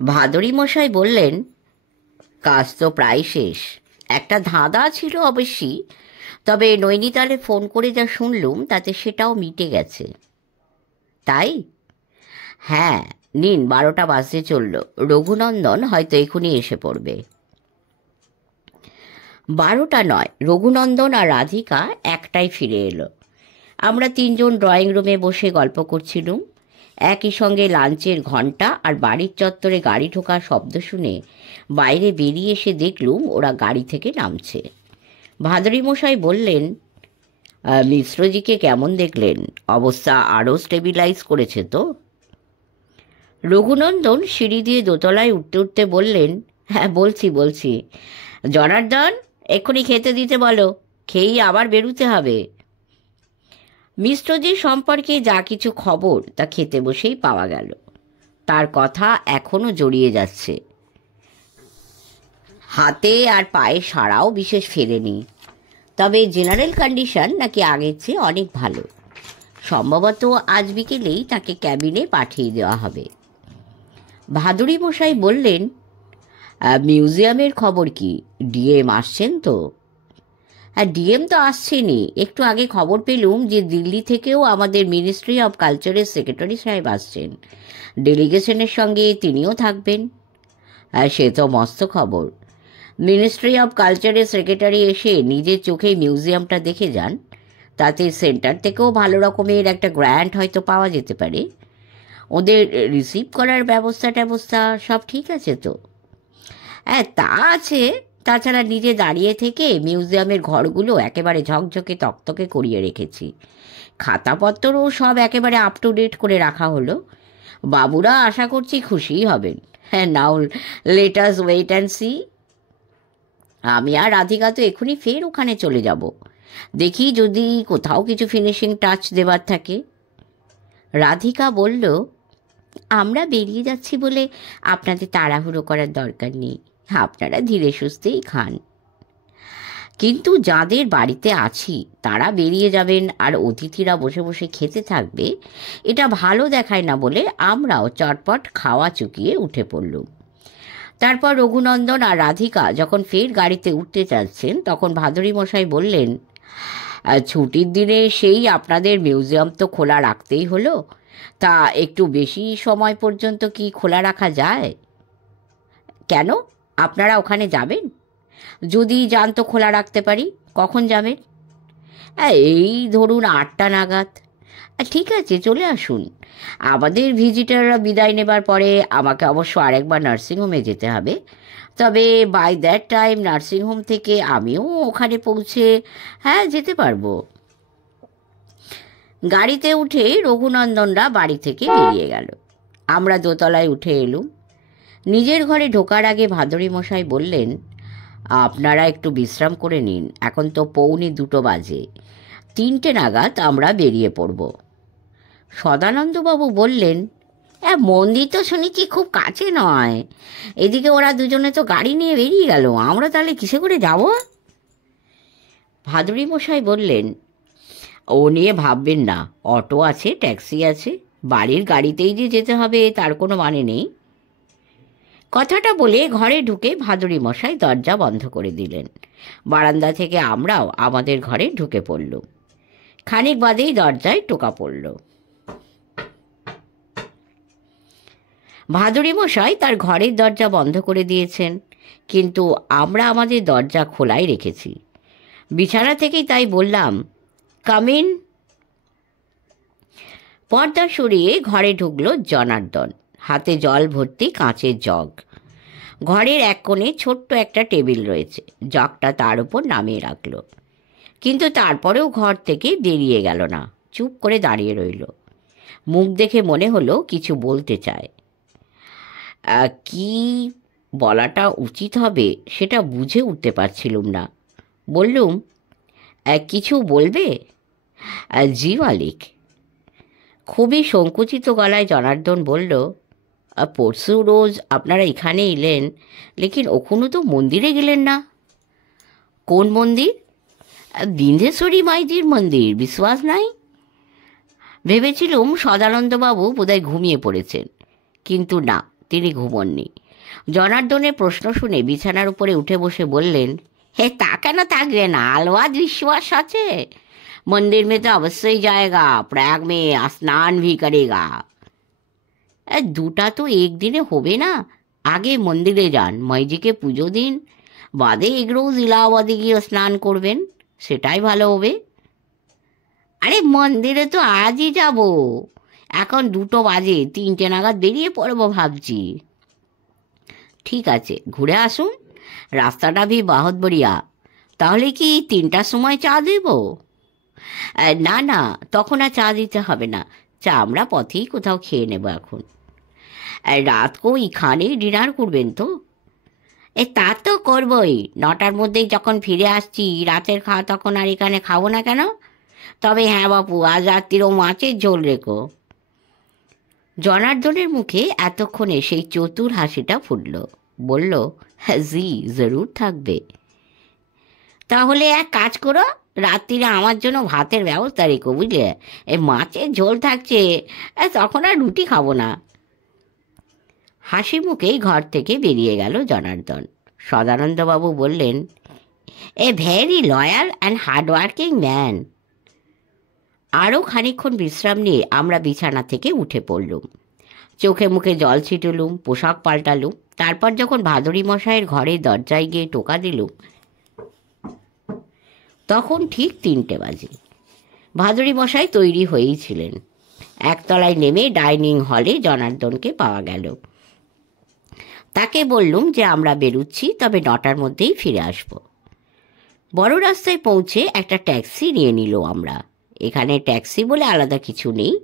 ভাদরী মশাই বললেন, কাজ তো প্রায় শেষ। একটা ধাঁধা ছিল অবশ্যই, তবে নৈনিতালে ফোন করে যা শুনলুম তাতে সেটাও মিটে গেছে। তাই? হ্যাঁ, নিন, 12টা বাজতে চলল। রঘুনন্দন হয়তো এখনই এসে পড়বে। 12টা নয়, রঘুনন্দন আর রাধিকা একটাই ফিরে এলো। আমরা তিনজন ড্রয়িং রুমে বসে গল্প করছিলুম। একই সঙ্গে লাঞ্চের ঘণ্টা আর বাড়ির চত্বরে গাড়ি ঢোকার শব্দ শুনে বাইরে বেরিয়ে এসে দেখলুম ওরা গাড়ি থেকে নামছে। ভাদরী মশাই বললেন, মিশ্রজিকে কেমন দেখলেন? অবস্থা আরও স্টেবিলাইজ করেছে তো? রঘুনন্দন সিঁড়ি দিয়ে দোতলায় উঠতে উঠতে বললেন, হ্যাঁ বলছি। জনার্দন, এক্ষুনি খেতে দিতে বলো, খেয়েই আবার বেরুতে হবে। মিশ্রজি সম্পর্কে যা কিছু খবর তা খেতে বসেই পাওয়া গেল। তার কথা এখনো জড়িয়ে যাচ্ছে। হাতে আর পায়ে সারাও বিশেষ ফেরেনি, তবে জেনারেল কন্ডিশন নাকি আগের চেয়ে অনেক ভালো। সম্ভবত আজ বিকেলেই তাকে ক্যাবিনে পাঠিয়ে দেওয়া হবে। ভাদুরী মশাই বললেন, মিউজিয়ামের খবর কি? ডিএম আসছেন তো? হ্যাঁ, ডিএম তো আসছেনই। একটু আগে খবর পেলুম যে দিল্লি থেকেও আমাদের মিনিস্ট্রি অফ কালচারের সেক্রেটারি সাহেব আসছেন। ডেলিগেশনের সঙ্গে তিনিও থাকবেন। সে তো মস্ত খবর। মিনিস্ট্রি অফ কালচারের সেক্রেটারি এসে নিজের চোখে মিউজিয়ামটা দেখে যান। তাতে সেন্টার থেকেও ভালো রকমের একটা গ্র্যান্ট হয়তো পাওয়া যেতে পারে। ওদের রিসিভ করার ব্যবস্থা সব ঠিক আছে তো? হ্যাঁ, তা আছে। তাছাড়া নিজে দাঁড়িয়ে থেকে মিউজিয়ামের ঘরগুলো একেবারে ঝকঝকে তকতকে করিয়ে রেখেছি। খাতাপত্রও সব একেবারে আপ টু ডেট করে রাখা হলো। বাবুরা আশা করছি খুশিই হবেন। হ্যাঁ, now let us wait and see. আমি আর রাধিকা তো এখনই ফের ওখানে চলে যাব। দেখি যদি কোথাও কিছু ফিনিশিং টাচ দেবার থাকে। রাধিকা বলল, আমরা বেরিয়ে যাচ্ছি বলে আপনাদের তাড়াহুড়ো করার দরকার নেই। আপনারা ধীরে সুস্থেই খান। কিন্তু যাদের বাড়িতে আছি তারা বেরিয়ে যাবেন আর অতিথিরা বসে বসে খেতে থাকবে, এটা ভালো দেখায় না বলে আমরাও চটপট খাওয়া চুকিয়ে উঠে পড়লুম। তারপর রঘুনন্দন আর রাধিকা যখন ফের গাড়িতে উঠতে চাচ্ছেন তখন ভাদরী মশাই বললেন, ছুটির দিনে সেই আপনাদের মিউজিয়াম তো খোলা রাখতেই হলো, তা একটু বেশি সময় পর্যন্ত কি খোলা রাখা যায়? কেন, আপনারা ওখানে যাবেন? যদি যান তো খোলা রাখতে পারি। কখন যাবেন? এই ধরুন 8টা নাগাদ। ঠিক আছে, চলে আসুন। আমাদের ভিজিটাররা বিদায় নেবার পরে আমাকে অবশ্য আরেকবার নার্সিংহোমে যেতে হবে, তবে বাই দ্যাট টাইম নার্সিংহোম থেকে আমিও ওখানে পৌঁছে যেতে পারবো। গাড়িতে উঠে রঘুনন্দনরা বাড়ি থেকে বেরিয়ে গেল। আমরা দোতলায় উঠে এলুম। নিজের ঘরে ঢোকার আগে ভাদরী মশাই বললেন, আপনারা একটু বিশ্রাম করে নিন, এখন তো 1:45 বাজে। 3টে নাগাদ আমরা বেরিয়ে পড়ব। সদানন্দবাবু বললেন, মন্দির তো শুনেছি খুব কাছে নয়। এদিকে ওরা দুজনে তো গাড়ি নিয়ে বেরিয়ে গেল, আমরা তাহলে কিসে করে যাব? ভাদরী মশাই বললেন, ও নিয়ে ভাববেন না, অটো আছে, ট্যাক্সি আছে। বাড়ির গাড়িতেই যে যেতে হবে তার কোনো মানে নেই। কথাটা বলে ঘরে ঢুকে ভাদরী মশাই দরজা বন্ধ করে দিলেন। বারান্দা থেকে আমরাও আমাদের ঘরে ঢুকে পড়লুম। খানিক বাদেই দরজায় টোকা পড়ল। ভাদরী মশাই তার ঘরের দরজা বন্ধ করে দিয়েছেন, কিন্তু আমরা আমাদের দরজা খোলাই রেখেছি। বিছানা থেকেই তাই বললাম, কাম ইন। পর্দা সরিয়ে ঘরে ঢুকলো জনার্দন, হাতে জল ভর্তি কাঁচের জগ। ঘরের এক কোণে ছোট্ট একটা টেবিল রয়েছে, জগটা তার উপর নামিয়ে রাখলো। কিন্তু তারপরেও ঘর থেকে বেরিয়ে গেল না, চুপ করে দাঁড়িয়ে রইল। মুখ দেখে মনে হলো কিছু বলতে চায়। কি বলাটা উচিত হবে সেটা বুঝে উঠতে পারছিলুম না। বললুম, কিছু বলবে? জি মালিক। খুবই সংকুচিত গলায় জনার্দন বলল, পরশু রোজ আপনারা এখানে এলেন, লেকিন ওখানে তো মন্দিরে গেলেন না। কোন মন্দির? বিন্ধেশ্বরী মাইজির মন্দির। বিশ্বাস নাই? ভেবেছিলুম সদানন্দবাবু বোধহয় ঘুমিয়ে পড়েছেন, কিন্তু না, তিনি ঘুমননি। জনার্দনের প্রশ্ন শুনে বিছানার উপরে উঠে বসে বললেন, হে তা কেন থাকবে না, আলওয়াজ विश्वास আছে। मंदिर में तो अवश्य ही जाएगा, प्रयाग में स्नान भी करेगा। দুটা তো একদিনে হবে না। আগে মন্দিরে যান, মাইজিকে পুজো দিন, বাদে এগরোজ ইলাহাবাদে গিয়ে স্নান করবেন, সেটাই ভালো হবে। আরে মন্দিরে তো আজই যাব, এখন 2টো বাজে, 3টে নাগাদ বেরিয়ে পড়বো ভাবছি। ঠিক আছে, ঘুরে আসুন, রাস্তাটা ভি বহুত বড়িয়া। তাহলে কি 3টার সময় চা দেব? না না, তখন আর চা দিতে হবে না, চা আমরা পথেই কোথাও খেয়ে নেব এখন। রাত কো এখানেই ডিনার করবেন তো? তা তো করবই, 9টার মধ্যেই যখন ফিরে আসছি রাতের খাওয়া তখন আর এখানে খাবো না কেন? তবে হ্যাঁ বাপু, আজ রাত্রিরও মাছের ঝোল রেখো। জনার্দনের মুখে এতক্ষণে সেই চতুর হাসিটা ফুটল। বলল, হ্যাঁ জি, জরুর থাকবে। তাহলে এক কাজ করো, রাত্রিরে আমার জন্য ভাতের ব্যবস্থা রেখো, বুঝলে? এই মাছের ঝোল থাকছে, তখন আর রুটি খাবো না। হাসি মুখেই ঘর থেকে বেরিয়ে গেল জনার্দন। সদানন্দবাবু বললেন, a very loyal and hardworking man. আরও খানিকক্ষণ বিশ্রাম নিয়ে আমরা বিছানা থেকে উঠে পড়লুম। চোখে মুখে জল ছিটলুম, পোশাক পাল্টালুম। তারপর যখন ভাদুরী মশাইয়ের ঘরের দরজায় গিয়ে টোকা দিলুম, তখন ঠিক 3টে বাজে। ভাদুরী মশাই তৈরি হয়েই ছিলেন। একতলায় নেমে ডাইনিং হলে জনার্দনকে পাওয়া গেল। তাকে বললুম যে আমরা বেরুচ্ছি, তবে 9টার মধ্যেই ফিরে আসব। বড় রাস্তায় পৌঁছে একটা ট্যাক্সি নিয়ে নিল আমরা। এখানে ট্যাক্সি বলে আলাদা কিছু নেই,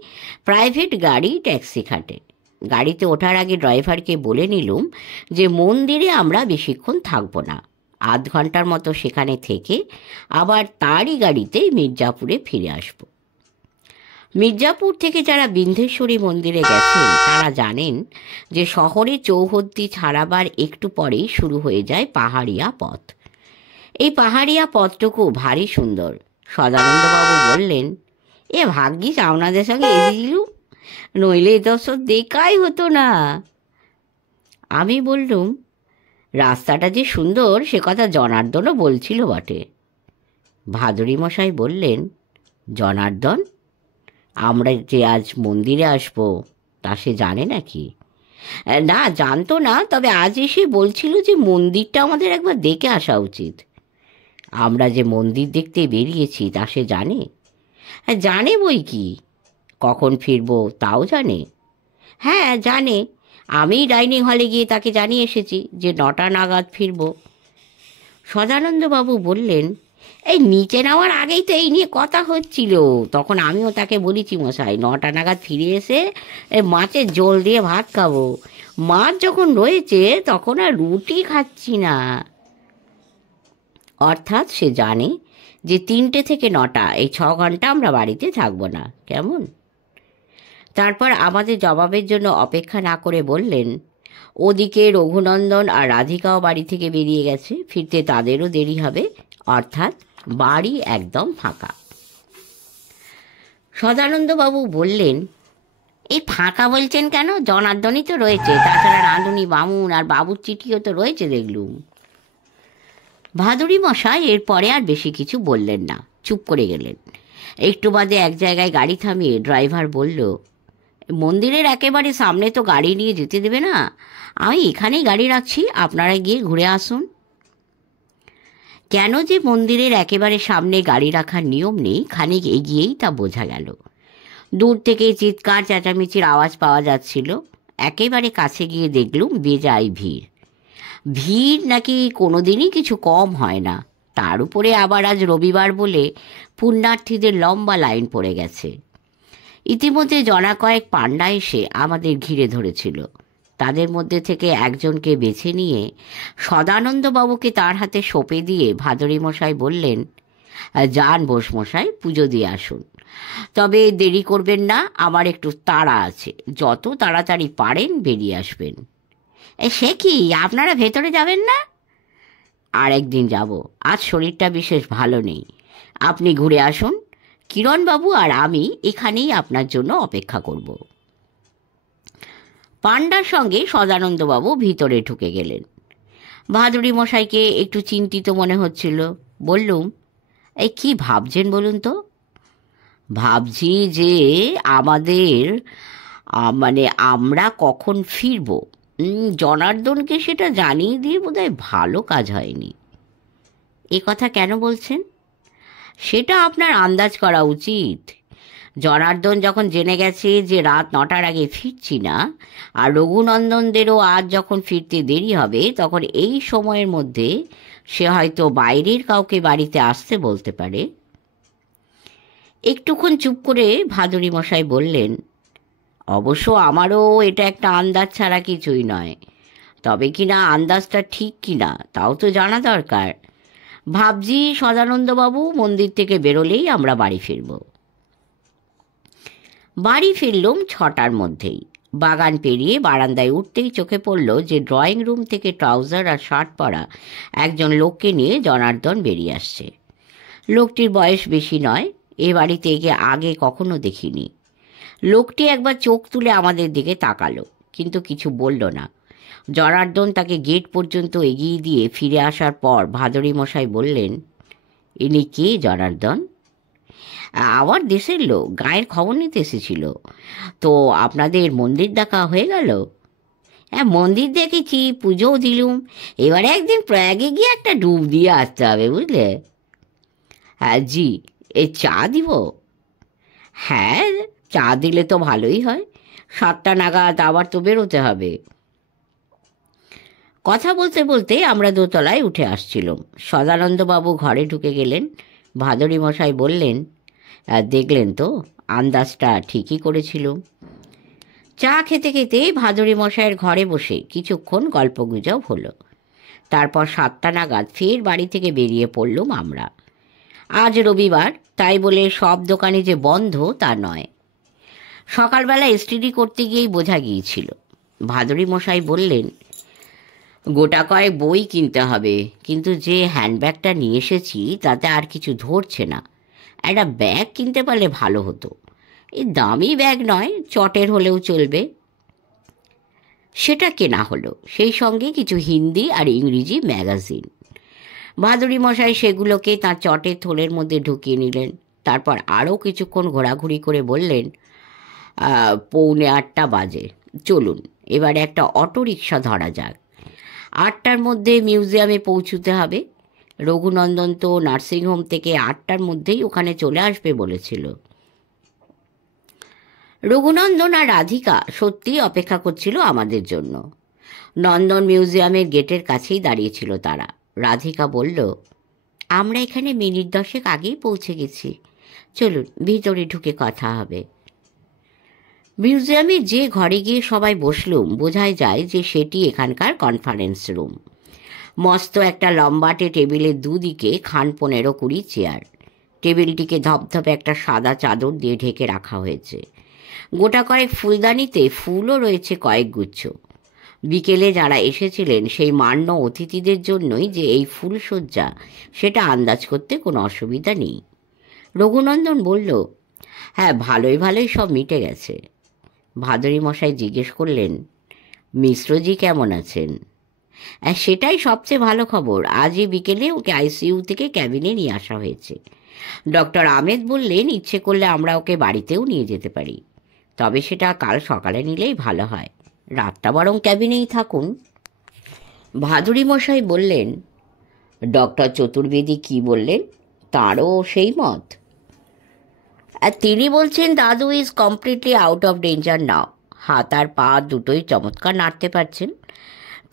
প্রাইভেট গাড়ি ট্যাক্সি খাটে। গাড়িতে ওঠার আগে ড্রাইভারকে বলে নিলুম যে মন্দিরে আমরা বেশিক্ষণ থাকব না, আধ ঘন্টার মতো সেখানে থেকে আবার তারই গাড়িতে মির্জাপুরে ফিরে আসব। মির্জাপুর থেকে যারা বিন্ধেশ্বরী মন্দিরে গেছেন তারা জানেন যে শহরে চৌহদ্দি ছাড়াবার একটু পরেই শুরু হয়ে যায় পাহাড়িয়া পথ। এই পাহাড়িয়া পথটুকু ভারী সুন্দর। সদানন্দবাবু বললেন, এ ভাগ্যিস আপনাদের সঙ্গে এসেছিলুম, নইলে তো সব দেখাই হতো না। আমি বললুম, রাস্তাটা যে সুন্দর সে কথা জনার্দনও বলছিল বটে। ভাদুরী মশাই বললেন, জনার্দন, আমরা যে আজ মন্দিরে আসবো তা সে জানে নাকি? না, জানতো না, তবে আজ এসে বলছিল যে মন্দিরটা আমাদের একবার দেখে আসা উচিত। আমরা যে মন্দির দেখতে বেরিয়েছি তা সে জানে? জানে বই কি, কখন ফিরবো তাও জানে। হ্যাঁ জানে, আমি ডাইনিং হলে গিয়ে তাকে জানিয়ে এসেছি যে 9টা নাগাদ ফিরব। সদানন্দবাবু বললেন, এই নিচে নামার আগেই তো এই নিয়ে কথা হচ্ছিল, তখন আমিও তাকে বলেছি, মশাই 9টা নাগাদ ফিরে এসে মাছের ঝোল দিয়ে ভাত খাবো, মাছ যখন রয়েছে তখন আর রুটি খাচ্ছি না। অর্থাৎ সে জানে যে 3টে থেকে 9টা, এই 6 ঘন্টা আমরা বাড়িতে থাকবো না। কেমন? তারপর আমাদের জবাবের জন্য অপেক্ষা না করে বললেন, ওদিকে রঘুনন্দন আর রাধিকাও বাড়ি থেকে বেরিয়ে গেছে, ফিরতে তাদেরও দেরি হবে, অর্থাৎ বাড়ি একদম ফাঁকা। সদানন্দবাবু বললেন, এই ফাঁকা বলছেন কেন? জনার্দনই তো রয়েছে, তাছাড়া রাঁধুনি, বামুন আর বাবুর চিঠিও তো রয়েছে দেখলুম। ভাদুরী মশাই এরপরে আর বেশি কিছু বললেন না, চুপ করে গেলেন। একটু বাদে এক জায়গায় গাড়ি থামিয়ে ড্রাইভার বলল, মন্দিরের একেবারে সামনে তো গাড়ি নিয়ে যেতে দেবে না, আমি এখানেই গাড়ি রাখছি, আপনারা গিয়ে ঘুরে আসুন। কেন যে মন্দিরের একেবারে সামনে গাড়ি রাখার নিয়ম নেই, খানিক এগিয়েই তা বোঝা গেল। দূর থেকে চিৎকার চেঁচামেচির আওয়াজ পাওয়া যাচ্ছিল। একেবারে কাছে গিয়ে দেখলুম বেজায় ভিড়। ভিড় নাকি কোনোদিনই কিছু কম হয় না, তার উপরে আবার আজ রবিবার বলে পুণ্যার্থীদের লম্বা লাইন পড়ে গেছে। ইতিমধ্যে জনা কয়েক পাণ্ডা এসে আমাদের ঘিরে ধরেছিল। তাদের মধ্যে থেকে একজনকে বেছে নিয়ে সদানন্দবাবুকে তার হাতে সঁপে দিয়ে ভাদুরী মশাই বললেন, যান বোস মশাই, পুজো দিয়ে আসুন, তবে দেরি করবেন না, আমার একটু তাড়া আছে, যত তাড়াতাড়ি পারেন বেরিয়ে আসবেন। সে কি, আপনারা ভেতরে যাবেন না? আর একদিন যাব, আজ শরীরটা বিশেষ ভালো নেই, আপনি ঘুরে আসুন, কিরণবাবু আর আমি এখানেই আপনার জন্য অপেক্ষা করব। পাণ্ডার সঙ্গে সদানন্দবাবু ভিতরে ঢুকে গেলেন। ভাদুড়ি মশাইকে একটু চিন্তিত মনে হচ্ছিল। বললুম, এই কি ভাবছেন বলুন তো? ভাবছি যে আমাদের মানে আমরা কখন ফিরব। জনার্দনকে সেটা জানিয়ে দিয়ে বোধহয় ভালো কাজ হয়নি। এ কথা কেন বলছেন? সেটা আপনার আন্দাজ করা উচিত। জনার্দন যখন জেনে গেছে যে রাত 9টার আগে ফিরছি না, আর রঘুনন্দনদেরও আজ যখন ফিরতে দেরি হবে, তখন এই সময়ের মধ্যে সে হয়তো বাইরের কাউকে বাড়িতে আসতে বলতে পারে। একটুক্ষণ চুপ করে ভাদুড়ি মশাই বললেন, অবশ্য আমারও এটা একটা আন্দাজ ছাড়া কিছুই নয়। তবে কিনা আন্দাজটা ঠিক কিনা তাও তো জানা দরকার। ভাবছি সদানন্দবাবু মন্দির থেকে বেরোলেই আমরা বাড়ি ফিরব। বাড়ি ফিরলুম 6টার মধ্যেই। বাগান পেরিয়ে বারান্দায় উঠতেই চোখে পড়ল যে ড্রয়িং রুম থেকে ট্রাউজার আর শার্ট পরা একজন লোককে নিয়ে জনার্দন বেরিয়ে আসছে। লোকটির বয়স বেশি নয়, এ বাড়িতে একে আগে কখনো দেখিনি। লোকটি একবার চোখ তুলে আমাদের দিকে তাকালো, কিন্তু কিছু বলল না। জনার্দন তাকে গেট পর্যন্ত এগিয়ে দিয়ে ফিরে আসার পর ভাদুড়ি মশাই বললেন, ইনি কে জনার্দন? আমার দেশের লোক, গায়ের খবর নিতে এসেছিল। তো আপনাদের মন্দির দেখা হয়ে গেল? হ্যাঁ, মন্দির দেখেছি, পুজোও দিলুম। এবারে একদিন প্রয়াগে গিয়ে একটা ডুব দিয়ে আসতে হবে, বুঝলে? হ্যাঁ জি। এ চা দিব? হ্যাঁ, চা দিলে তো ভালোই হয়। 7টা নাগাদ আবার তো বেরোতে হবে। কথা বলতে বলতে আমরা দোতলায় উঠে আসছিলাম। সদানন্দবাবু ঘরে ঢুকে গেলেন। ভাদুড়ি মশাই বললেন, দেখলেন তো, আন্দাজটা ঠিকই করেছিল। চা খেতে খেতে ভাদুড়ি মশাইয়ের ঘরে বসে কিছুক্ষণ গল্পগুজব হলো। তারপর 7টা নাগাদ ফের বাড়ি থেকে বেরিয়ে পড়লুম আমরা। আজ রবিবার, তাই বলে সব দোকানে যে বন্ধ তা নয়। সকালবেলা এসটিডি করতে গিয়েই বোঝা গিয়েছিল। ভাদুড়ি মশাই বললেন, গোটা কয়েক বই কিনতে হবে, কিন্তু যে হ্যান্ডব্যাগটা নিয়ে এসেছি তাতে আর কিছু ধরছে না। একটা ব্যাগ কিনতে পারলে ভালো হতো। এই দামি ব্যাগ নয়, চটের হলেও চলবে। সেটা কেনা হলো, সেই সঙ্গে কিছু হিন্দি আর ইংরেজি ম্যাগাজিন। ভাদুড়ি মশাই সেগুলোকে তার চটের থলের মধ্যে ঢুকিয়ে নিলেন। তারপর আরও কিছুক্ষণ ঘোরাঘুরি করে বললেন, 7:45 বাজে, চলুন এবারে একটা অটো রিক্সা ধরা যাক। 8টার মধ্যে মিউজিয়ামে পৌঁছতে হবে। রঘুনন্দন তো নার্সিংহোম থেকে 8টার মধ্যেই ওখানে চলে আসবে বলেছিল। রঘুনন্দন আর রাধিকা সত্যিই অপেক্ষা করছিল আমাদের জন্য। নন্দন মিউজিয়ামের গেটের কাছেই দাঁড়িয়েছিল তারা। রাধিকা বলল, আমরা এখানে মিনিট 10 আগেই পৌঁছে গেছি, চলুন ভিতরে ঢুকে কথা হবে। মিউজিয়ামে যে ঘরে গিয়ে সবাই বসলুম, বোঝাই যায় যে সেটি এখানকার কনফারেন্স রুম। মস্ত একটা লম্বাটে টেবিলের দুদিকে 15-20 চেয়ার। টেবিলটিকে ধপধপে একটা সাদা চাদর দিয়ে ঢেকে রাখা হয়েছে। গোটা কয়েক ফুলদানিতে ফুলও রয়েছে কয়েক গুচ্ছ। বিকেলে যারা এসেছিলেন সেই মান্য অতিথিদের জন্যই যে এই ফুলসজ্জা, সেটা আন্দাজ করতে কোনো অসুবিধা নেই। রঘুনন্দন বলল, হ্যাঁ, ভালোই ভালোই সব মিটে গেছে। ভাদুড়ি মশাই জিজ্ঞেস করলেন, মিশ্রজি কেমন আছেন? সেটাই সবচেয়ে ভালো খবর। আজই বিকেলে ওকে আইসিইউ থেকে ক্যাবিনে নিয়ে আসা হয়েছে। ডক্টর আহমেদ বললেন, ইচ্ছে করলে আমরা ওকে বাড়িতেও নিয়ে যেতে পারি, তবে সেটা কাল সকালে নিলেই ভালো হয়। রাতটা বরং ক্যাবিনেই থাকুন। ভাদুড়ি মশাই বললেন, ডক্টর চতুর্বেদী কি বললেন? তাঁরও সেই মত? তিনি বলছেন, দাদু is completely out of danger now. হাত আর পা দুটোই চমৎকার নাড়তে পারছেন।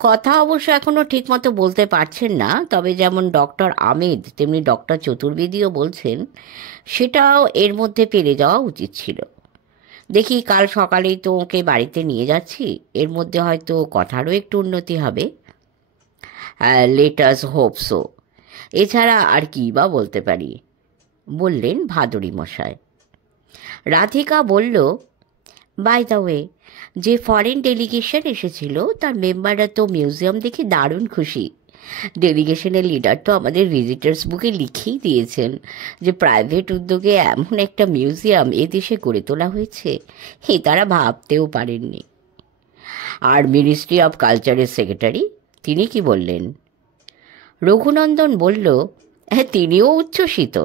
কথা অবশ্য এখনও ঠিকমতো বলতে পারছেন না, তবে যেমন ডক্টর আহমেদ তেমনি ডক্টর চতুর্বেদীও বলছেন সেটাও এর মধ্যে পেরে যাওয়া উচিত ছিল। দেখি, কাল সকালেই তো ওকে বাড়িতে নিয়ে যাচ্ছি, এর মধ্যে হয়তো কথারও একটু উন্নতি হবে। Let us hope so. এছাড়া আর কি বা বলতে পারি, বললেন ভাদুড়ি মশাই। রাধিকা বলল, বাই দ্য ওয়ে, যে ফরেন ডেলিগেশন এসেছিল তার মেম্বাররা তো মিউজিয়াম দেখে দারুণ খুশি। ডেলিগেশনের লিডার তো আমাদের ভিজিটার্স বুকে লিখেই দিয়েছেন যে প্রাইভেট উদ্যোগে এমন একটা মিউজিয়াম এদেশে গড়ে তোলা হয়েছে, তারা ভাবতেও পারেননি। আর মিনিস্ট্রি অফ কালচারের সেক্রেটারি, তিনি কি বললেন? রঘুনন্দন বলল, হ্যাঁ, তিনিও উচ্ছ্বসিত।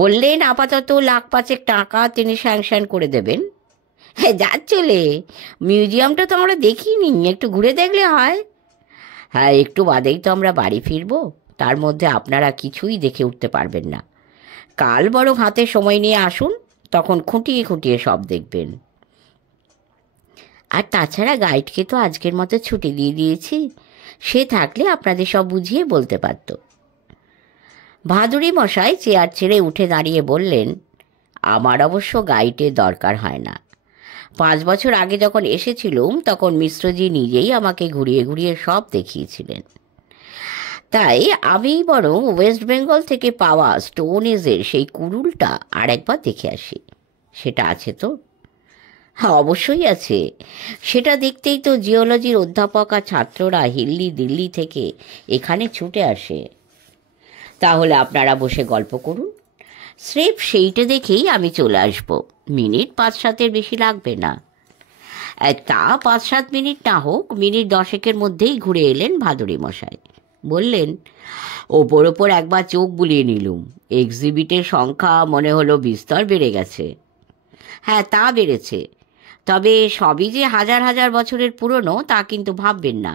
বললেন আপাতত $1,05,000 তিনি স্যাংশন করে দেবেন। হ্যাঁ, যাচ্ছলে, মিউজিয়ামটা তো আমরা দেখিনি, একটু ঘুরে দেখলে হয়। হ্যাঁ, একটু বাদেই তো আমরা বাড়ি ফিরব, তার মধ্যে আপনারা কিছুই দেখে উঠতে পারবেন না। কাল বরং হাতে সময় নিয়ে আসুন, তখন খুঁটিয়ে খুঁটিয়ে সব দেখবেন। আর তাছাড়া গাইডকে তো আজকের মতো ছুটি দিয়ে দিয়েছি, সে থাকলে আপনাদের সব বুঝিয়ে বলতে পারত। ভাদুরী মশাই চেয়ার ছেড়ে উঠে দাঁড়িয়ে বললেন, আমার অবশ্য গাইডের দরকার হয় না। 5 বছর আগে যখন এসেছিলুম তখন মিশ্রজি নিজেই আমাকে ঘুরিয়ে ঘুরিয়ে সব দেখিয়েছিলেন। তাই আমি বরং ওয়েস্ট বেঙ্গল থেকে পাওয়া স্টোন এজের সেই কুড়ুলটা আর একবার দেখে আসি। সেটা আছে তো? হ্যাঁ, অবশ্যই আছে। সেটা দেখতেই তো জিওলজির অধ্যাপক আর ছাত্ররা দিল্লি থেকে এখানে ছুটে আসে। তাহলে আপনারা বসে গল্প করুন, স্রেফ সেইটা দেখেই আমি চলে আসব। মিনিট 5-7 বেশি লাগবে না। তা 5-7 মিনিট না হোক, মিনিট 10 মধ্যেই ঘুরে এলেন ভাদুরী মশাই। বললেন, ওপর ওপর একবার চোখ বুলিয়ে নিলুম, এক্সিবিটের সংখ্যা মনে হলো বিস্তর বেড়ে গেছে। হ্যাঁ, তা বেড়েছে, তবে সবই যে হাজার হাজার বছরের পুরনো তা কিন্তু ভাববেন না।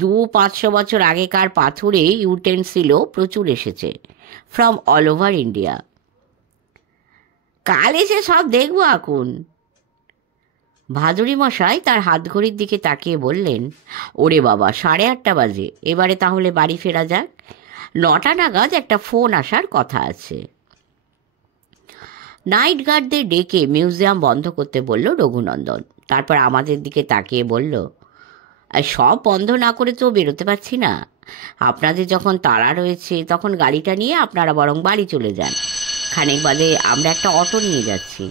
200-500 বছর আগেকার পাথুরে ইউটেন্সিলও প্রচুর এসেছে, ফ্রম অল ওভার ইন্ডিয়া। কাল এসে সব দেখবো এখন। ভাদুরী মশাই তার হাতঘড়ির দিকে তাকিয়ে বললেন, ওরে বাবা, 8:30 বাজে, এবারে তাহলে বাড়ি ফেরা যাক। 9টা নাগাদ একটা ফোন আসার কথা আছে। নাইট গার্ডদের ডেকে মিউজিয়াম বন্ধ করতে বলল রঘুনন্দন। তারপর আমাদের দিকে তাকিয়ে বলল, সব বন্ধ না করে তো বেরোতে পারছি না। আপনাদের যখন তাড়া রয়েছে তখন গাড়িটা নিয়ে আপনারা বরং বাড়ি চলে যান। খানিক বাদে আমরা একটা অটো নিয়ে যাচ্ছি।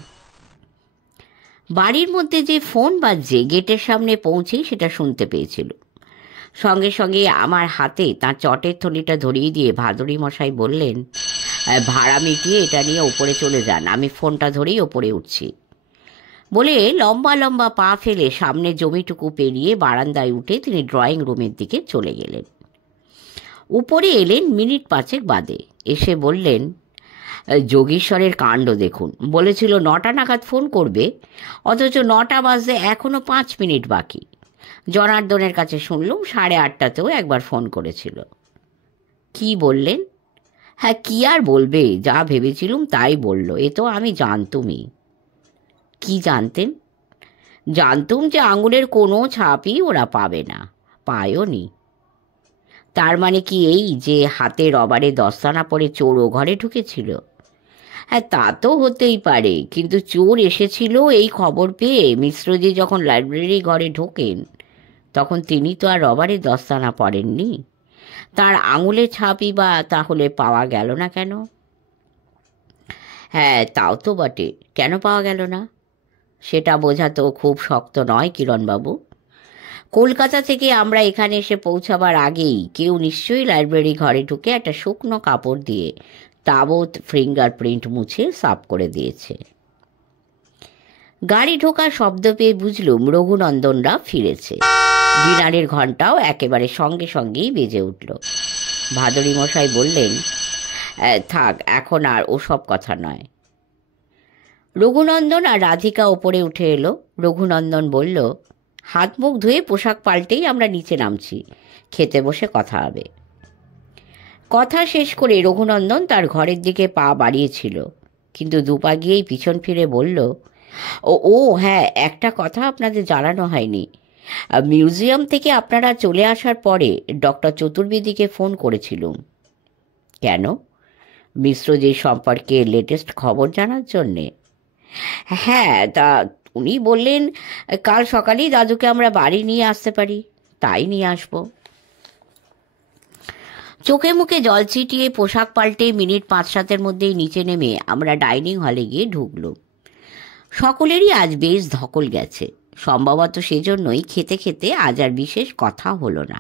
বাড়ির মধ্যে যে ফোন বাজছে গেটের সামনে পৌঁছেই সেটা শুনতে পেয়েছিল। সঙ্গে সঙ্গে আমার হাতে তার চটের থলিটা ধরিয়ে দিয়ে ভাদুরী মশাই বললেন, ভাড়া মিটিয়ে এটা নিয়ে ওপরে চলে যান, আমি ফোনটা ধরেই ওপরে উঠছি। বলে লম্বা লম্বা পা ফেলে সামনে জমিটুকু পেরিয়ে বারান্দায় উঠে তিনি ড্রয়িং রুমের দিকে চলে গেলেন। উপরে এলেন মিনিট 5 বাদে। এসে বললেন, যোগীশ্বরের কাণ্ড দেখুন, বলেছিল 9টা নাগাদ ফোন করবে, অথচ 9টা বাজতে এখনও 5 মিনিট বাকি। জনার্দনের কাছে শুনলুম 8:30তেও একবার ফোন করেছিল। কি বললেন? হ্যাঁ, কি আর বলবে, যা ভেবেছিলুম তাই বলল। এ তো আমি জানতুমই। কি জানতেন? জানতুম যে আঙুলের কোনো ছাপই ওরা পাবে না, পায়ও নি। তার মানে কি এই যে হাতে রবারে দস্তানা পরে চোর ও ঘরে ঢুকেছিল? হ্যাঁ, তা তো হতেই পারে, কিন্তু চোর এসেছিল এই খবর পেয়ে মিশ্রজি যখন লাইব্রেরি ঘরে ঢোকেন তখন তিনি তো আর রবারে দস্তানা পরেননি। তার আঙুলে ছাপই বা তাহলে পাওয়া গেল না কেন? হ্যাঁ, তাও তো বটে, কেন পাওয়া গেল না সেটা বোঝা তো খুব শক্ত নয় কিরণবাবু। কলকাতা থেকে আমরা এখানে এসে পৌঁছাবার আগেই কেউ নিশ্চয়ই লাইব্রেরি ঘরে ঢুকে একটা শুকনো কাপড় দিয়ে তাবৎ ফিঙ্গারপ্রিন্ট মুছে সাফ করে দিয়েছে। গাড়ি ঢোকার শব্দ পেয়ে বুঝলুম রঘুনন্দনরা ফিরেছে। ডিনারের ঘণ্টাও একেবারে সঙ্গে সঙ্গেই বেজে উঠল। ভাদুরী মশাই বললেন, থাক, এখন আর ওসব কথা নয়। রঘুনন্দন আর রাধিকা ওপরে উঠে এলো। রঘুনন্দন বলল, হাত মুখ ধুয়ে পোশাক পাল্টেই আমরা নিচে নামছি, খেতে বসে কথা হবে। কথা শেষ করে রঘুনন্দন তার ঘরের দিকে পা বাড়িয়েছিল, কিন্তু দুপা গিয়েই পিছন ফিরে বলল, ও হ্যাঁ, একটা কথা আপনাদের জানানো হয়নি। মিউজিয়াম থেকে আপনারা চলে আসার পরে ডক্টর চতুর্বেদীকে ফোন করেছিলুম। কেন? মিশ্রজি সম্পর্কে লেটেস্ট খবর জানার জন্যে। হ্যাঁ, তা উনি বললেন কাল সকালেই দাদুকে আমরা বাড়ি নিয়ে আসতে পারি, তাই নিয়ে আসবো। চোখে মুখে জল ছিটিয়ে পোশাক পাল্টে মিনিট 5-7 মধ্যেই নিচে নেমে আমরা ডাইনিং হলে গিয়ে ঢুকলাম। সকলেরই আজ বেশ ধকল গেছে, সম্ভবত সেজন্যই খেতে খেতে আজ আর বিশেষ কথা হলো না।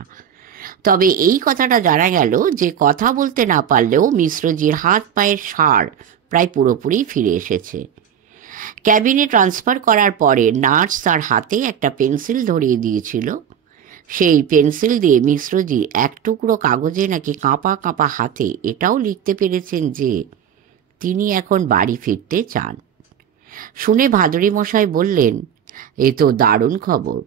তবে এই কথাটা জানা গেল যে কথা বলতে না পারলেও মিশ্রজির হাত পায়ের সার প্রায় পুরোপুরি ফিরে এসেছে। ক্যাবিনে ট্রান্সফার করার পরে নার্স তার হাতে একটা পেন্সিল ধরিয়ে দিয়েছিল। সেই পেন্সিল দিয়ে মিশ্রজি এক টুকরো কাগজে নাকি কাঁপা কাঁপা হাতে এটাও লিখতে পেরেছেন যে তিনি এখন বাড়ি ফিরতে চান। শুনে ভাদুড়ি মশাই বললেন, এ তো দারুণ খবর।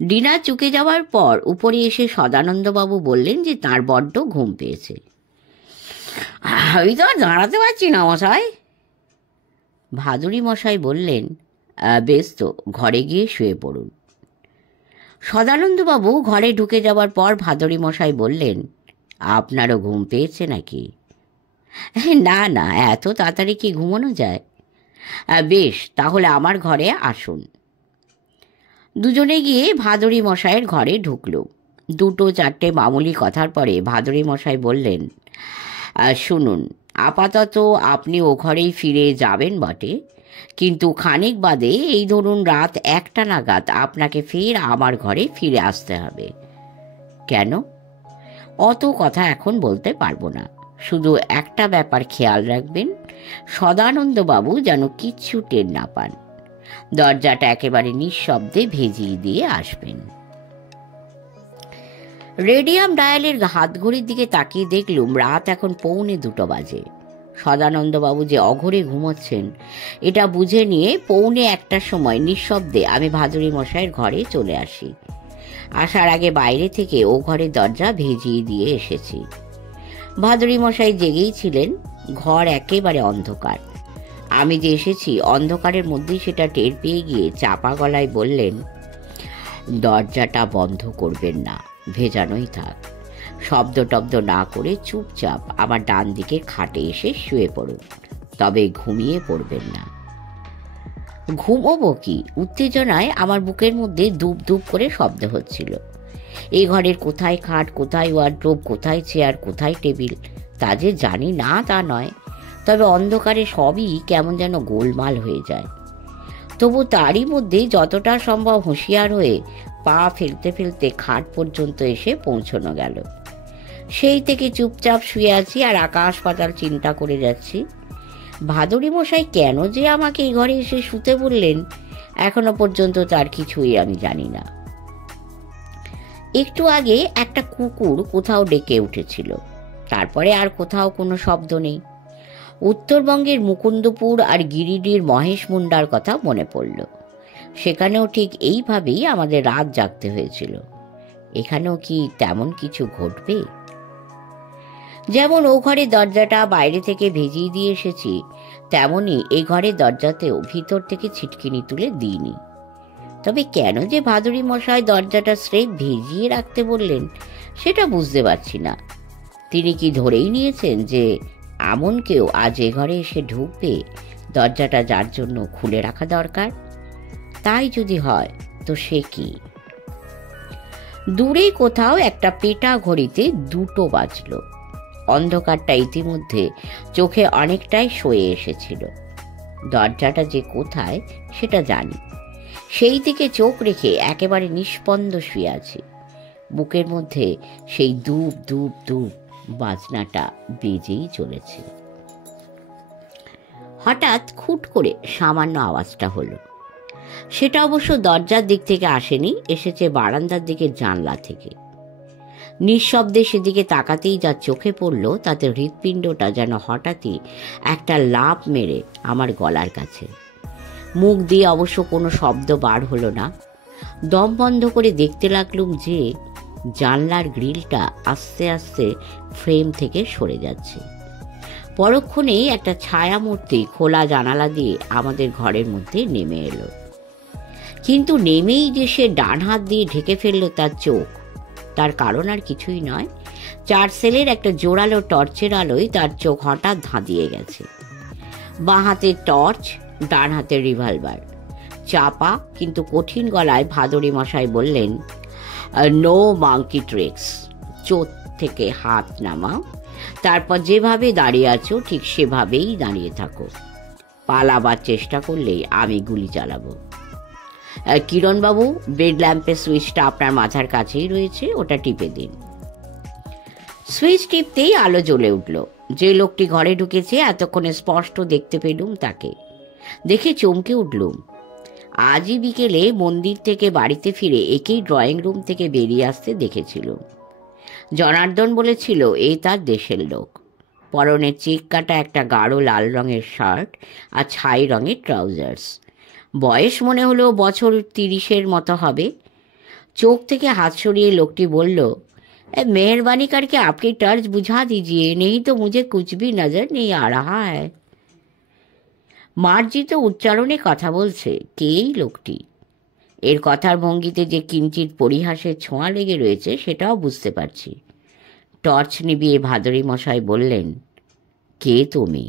ডিনার চুকে যাওয়ার পর উপরে এসে সদানন্দবাবু বললেন যে তাঁর বড্ড ঘুম পেয়েছে। আমি তো আর দাঁড়াতে পারছি না মশাই। ভাদুড়ি মশাই বললেন, বেশ তো, ঘরে গিয়ে শুয়ে পড়ুন। সদানন্দবাবু ঘরে ঢুকে যাওয়ার পর ভাদুড়ি মশাই বললেন, আপনারও ঘুম পেয়েছে নাকি? না না, এত তাড়াতাড়ি কি ঘুমানো যায়? বেশ, তাহলে আমার ঘরে আসুন। দুজনে গিয়ে ভাদুড়ি মশাইয়ের ঘরে ঢুকল। দুটো চারটে মামুলি কথার পরে ভাদুড়ি মশাই বললেন, শুনুন, আপাতত আপনি ও ঘরেই ফিরে যাবেন বটে, কিন্তু খানিক বাদে, এই ধরুন রাত 1টা নাগাদ আপনাকে ফের আমার ঘরে ফিরে আসতে হবে। কেন? অত কথা এখন বলতে পারবো না। শুধু একটা ব্যাপার খেয়াল রাখবেন, সদানন্দবাবু যেন কিচ্ছু টের না পান। দরজাটা একেবারে নিঃশব্দে ভেজিয়ে দিয়ে আসবেন। রেডিয়াম ডায়ালের হাতঘড়ির দিকে তাকিয়ে দেখলুম রাত এখন 1:45 বাজে। সদানন্দবাবু যে অঘরে ঘুমোচ্ছেন এটা বুঝে নিয়ে 1:45টার সময় নিঃশব্দে আমি ভাদুড়ি মশাইয়ের ঘরে চলে আসি। আসার আগে বাইরে থেকে ও ঘরের দরজা ভেজিয়ে দিয়ে এসেছি। ভাদুড়ি মশাই জেগেই ছিলেন। ঘর একেবারে অন্ধকার। আমি যে এসেছি অন্ধকারের মধ্যেই সেটা টের পেয়ে গিয়ে চাপা গলায় বললেন, দরজাটা বন্ধ করবেন না, ভেজানোই থাক। শব্দ টব্দ না করে চুপচাপ আমার ডান দিকে খাটে এসে শুয়ে পড়ুন, তবে ঘুমিয়ে পড়বেন না। ঘুমোবো কি? উত্তেজনায় আমার বুকের মধ্যে ধূপ ধূপ করে শব্দ হচ্ছিল। এই ঘরের কোথায় খাট, কোথায় ওয়ার্ড্রোব, কোথায় চেয়ার, কোথায় টেবিল তা যে জানি না তা নয়, তবে অন্ধকারে সবই কেমন যেন গোলমাল হয়ে যায়। তবু তারই মধ্যে যতটা সম্ভব হুঁশিয়ার হয়ে পা ফেলতে ফেলতে খাট পর্যন্ত এসে পৌঁছানো গেল। সেই থেকে চুপচাপ শুয়ে আছি আর আকাশ পাতাল চিন্তা করে যাচ্ছি। ভাদুড়ি মশাই কেন যে আমাকে এই ঘরে এসে শুতে বললেন এখনো পর্যন্ত তার কিছুই আমি জানি না। একটু আগে একটা কুকুর কোথাও ডেকে উঠেছিল, তারপরে আর কোথাও কোনো শব্দ নেই। উত্তরবঙ্গের মুকুন্দপুর আর গিরিডির মহেশ মুন্ডার কথা মনে পড়ল। সেখানেও ঠিক এইভাবেই আমাদের রাত জাগতে হয়েছিল। এখানেও কি তেমন কিছু ঘটবে? যেমন ও ঘরের দরজাটা বাইরে থেকে ভেজিয়ে দিয়ে এসেছি, তেমনই এই ঘরের দরজাতেও ভিতর থেকে ছিটকিনি তুলে দিইনি। তবে কেন যে ভাদুড়ি মশাই দরজাটা স্রেফ ভেজিয়ে রাখতে বললেন সেটা বুঝতে পারছি না। তিনি কি ধরেই নিয়েছেন যে এমন কেউ আজ এ ঘরে এসে ঢুকবে দরজাটা যার জন্য খুলে রাখা দরকার? তাই যদি হয় তো সে কি? দূরে কোথাও একটা পেটা ঘড়িতে 2টো বাজল। অন্ধকারটা ইতিমধ্যে চোখে অনেকটাই সয়ে এসেছিল। দরজাটা যে কোথায় সেটা জানি। সেই দিকে চোখ রেখে একেবারে নিষ্পন্দ শুয়ে আছি। বুকের মধ্যে সেই ধূপ ধূপ ধূপ বাজনাটা বেজেই চলেছে। হঠাৎ খুট করে সামান্য আওয়াজটা হলো। সেটা অবশ্য দরজার দিক থেকে আসেনি, এসেছে বারান্দার দিকের জানলা থেকে। নিঃশব্দে সেদিকে তাকাতেই যা চোখে পড়ল তাতে হৃৎপিণ্ডটা যেন হঠাৎই একটা লাফ মেরে আমার গলার কাছে। মুখ দিয়ে অবশ্য কোনো শব্দ বার হলো না। দম বন্ধ করে দেখতে লাগলুম যে জানলার গ্রিলটা আস্তে আস্তে ফ্রেম থেকে সরে যাচ্ছে। পরক্ষণেই একটা ছায়ামূর্তি খোলা জানালা দিয়ে আমাদের ঘরের মধ্যে নেমে এলো। কিন্তু নেমেই যে সে ডান হাত দিয়ে ঢেকে ফেলল তার চোখ, তার কারণ আর কিছুই নয়। 4 সেলের একটা জোরালো টর্চের আলোয় তার চোখ হঠাৎ ধাঁধিয়ে গেছে। বাঁ হাতের টর্চ, ডান হাতের রিভলভার। চাপা কিন্তু কঠিন গলায় ভাদুড়ি মশাই বললেন, নো মাংকি ট্রিক্স। চোখ থেকে হাত নামাও, তারপর যেভাবে দাঁড়িয়ে আছো ঠিক সেভাবেই দাঁড়িয়ে থাকো। পালাবার চেষ্টা করলেই আমি গুলি চালাবো। কিরণবাবু, বেড ল্যাম্পের সুইচটা আপনার মাথার কাছেই রয়েছে, ওটা টিপে দিন। সুইচ টিপতেই আলো জ্বলে উঠল। যে লোকটি ঘরে ঢুকেছে এতক্ষণে স্পষ্ট দেখতে পেলুম তাকে। দেখে চমকে উঠলুম। আজই বিকেলে মন্দির থেকে বাড়িতে ফিরে একেই ড্রয়িং রুম থেকে বেরিয়ে আসতে দেখেছিল। জনার্দন বলেছিল এই তার দেশের লোক। পরনে চেক কাটা একটা গাঢ় লাল রঙের শার্ট আর ছাই রঙের ট্রাউজার্স। বয়স মনে হলো বছর 30-এর মতো হবে। চোখ থেকে হাত সরিয়ে লোকটি বলল, মেহরবানি करके आपकी टर्च बुझा दीजिए, नहीं तो मुझे कुछ भी नजर नहीं आ रहा है। মার্জিত উচ্চারণে কথা বলছে। কেই লোকটি? এর কথার ভঙ্গিতে যে কিঞ্চিত পরিহাসের ছোঁয়া লেগে রয়েছে সেটাও বুঝতে পারছি। টর্চ নিভিয়ে ভাদরী মশাই বললেন, কে তুমি?